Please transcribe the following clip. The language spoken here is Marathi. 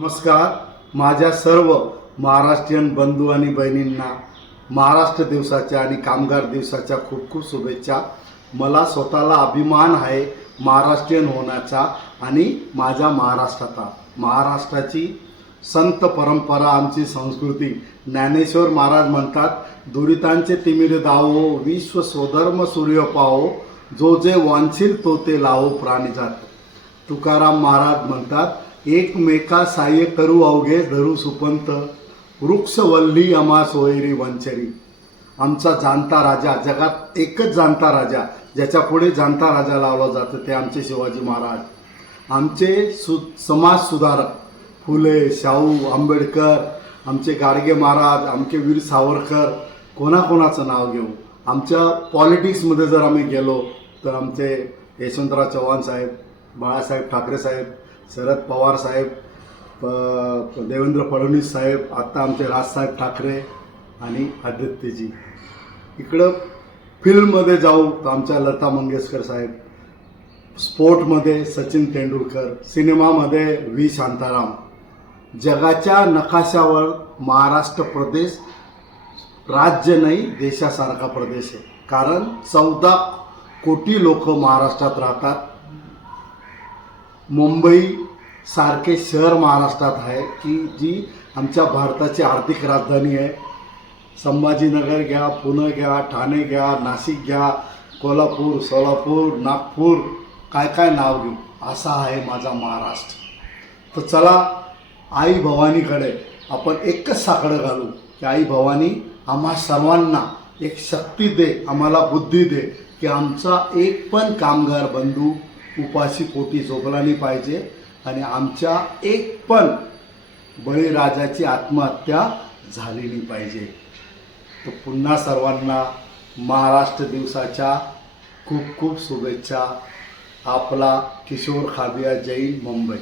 नमस्कार. माझ्या सर्व महाराष्ट्रीयन बंधू आणि बहिणींना महाराष्ट्र दिवसाच्या आणि कामगार दिवसाच्या खूप खूप शुभेच्छा. मला स्वतःला अभिमान आहे महाराष्ट्रीयन होण्याचा आणि माझ्या महाराष्ट्राची संत परंपरा, आमची संस्कृती. ज्ञानेश्वर महाराज म्हणतात, दुरितांचे तिमिर दावो, विश्व स्वधर्म सूर्य पाहो, जो जे वांछील तो ते लावो प्राणी जात. तुकाराम महाराज म्हणतात, एकमेका साह्य करू अवघे धरू सुपंत, वृक्ष वल्ली अमा सोयरी वंचरी. आमचा जाणता राजा, जगात एकच जाणता राजा ज्याच्या पुढे जाणता राजा लावला जातं ते आमचे शिवाजी महाराज. आमचे समाज सुधारक फुले, शाहू, आंबेडकर, आमचे गाडगे महाराज, आमचे वीर सावरकर, कोणाकोणाचं नाव घेऊ. आमच्या पॉलिटिक्समध्ये जर आम्ही गेलो तर आमचे यशवंतराव चव्हाण साहेब, बाळासाहेब ठाकरे साहेब, शरद पवार साहेब, देवेंद्र फडणवीस साहेब, आत्ता आमचे राजसाहेब ठाकरे आणि आदित्यजी. इकडं फिल्ममध्ये जाऊ तर आमच्या लता मंगेशकर साहेब, स्पोर्टमध्ये सचिन तेंडुलकर, सिनेमामध्ये व्ही शांताराम. जगाच्या नकाशावर महाराष्ट्र प्रदेश राज्य नाही देशासारखा प्रदेश आहे. कारण 14 कोटी लोक महाराष्ट्रात राहतात. मुंबई सारखे शहर महाराष्ट्रात आहे की जी आमच्या भारताची आर्थिक राजधानी आहे. संभाजीनगर घ्या, पुणे घ्या, ठाणे घ्या, नाशिक घ्या, कोल्हापूर, सोलापूर, नागपूर, काय काय नाव घेऊ, असा आहे माझा महाराष्ट्र. तर चला आई भवानीकडे आपण एकच साकडं घालू की आई भवानी आम्हा सर्वांना एक शक्ती दे, आम्हाला बुद्धी दे की आमचा एक पण कामगार बंधू उपाशी पोटी झोपला नाही पाहिजे आणि आमच्या एक पण बळीराजाची आत्महत्या झाली नाही पाहिजे. तर पुन्हा सर्वांना महाराष्ट्र दिवसाच्या खूप खूप शुभेच्छा. आपला किशोर खाबिया जैन, मुंबई.